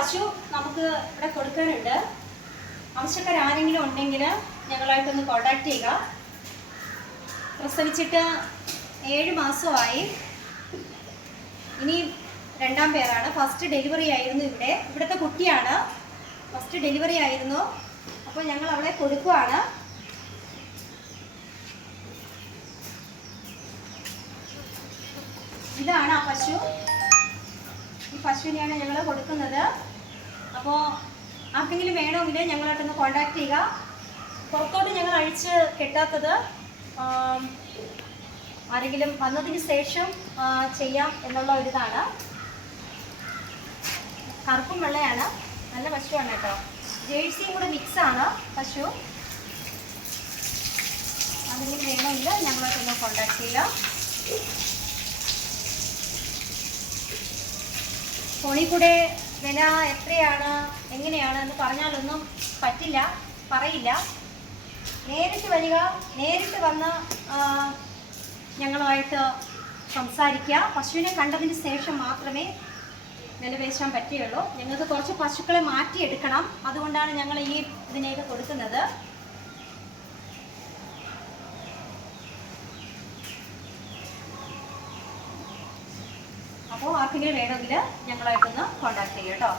പശു നമുക്ക് ഇവിടെ കൊടുക്കാനുണ്ട്. ആവശ്യക്കാർ ആരെങ്കിലും ഉണ്ടെങ്കിൽ ഞങ്ങളായിട്ടൊന്ന് കോണ്ടാക്ട് ചെയ്യുക. പ്രസവിച്ചിട്ട് ഏഴ് മാസമായി. ഇനി രണ്ടാം പേരാണ്. ഫസ്റ്റ് ഡെലിവറി ആയിരുന്നു ഇവിടെ. ഇവിടുത്തെ കുട്ടിയാണ്. ഫസ്റ്റ് ഡെലിവറി ആയിരുന്നു. അപ്പോൾ ഞങ്ങൾ അവളെ കൊടുക്കുവാണ്. ഇതാണ് ആ പശു. ഈ പശുവിനെയാണ് ഞങ്ങൾ കൊടുക്കുന്നത്. അപ്പോൾ ആർക്കെങ്കിലും വേണമെങ്കിൽ ഞങ്ങളായിട്ടൊന്ന് കോണ്ടാക്ട് ചെയ്യുക. പുറത്തോട്ട് ഞങ്ങൾ അഴിച്ച് കെട്ടാത്തത് ആരെങ്കിലും വന്നതിന് ശേഷം ചെയ്യാം എന്നുള്ള ഒരിതാണ്. കറുപ്പും വെള്ളയാണ്. നല്ല പശുവാണ് കേട്ടോ. ജേഴ്സിയും കൂടെ മിക്സ് ആണ് പശു. ആരെങ്കിലും വേണമെങ്കിൽ ഞങ്ങളായിട്ടൊന്ന് കോണ്ടാക്ട് ചെയ്യുക ഫോണിൽ കൂടെ വില എത്രയാണ്? എങ്ങനെയാണ് എന്ന് പറഞ്ഞാലൊന്നും പറ്റില്ല പറയില്ല. നേരിട്ട് വരിക നേരിട്ട് വന്ന് ഞങ്ങളുമായിട്ട് സംസാരിക്കുക. പശുവിനെ കണ്ടതിന് ശേഷം മാത്രമേ വില പേശാൻ പറ്റുകയുള്ളൂ. ഞങ്ങൾക്ക് കുറച്ച് പശുക്കളെ മാറ്റിയെടുക്കണം. അതുകൊണ്ടാണ് ഞങ്ങൾ ഈ ഇതിനെയൊക്കെ കൊടുക്കുന്നത്. അപ്പോൾ ആർക്കെങ്കിലും വേണമെങ്കിൽ ഞങ്ങളായിട്ടൊന്ന് കോൺടാക്ട് ചെയ്യാം കേട്ടോ.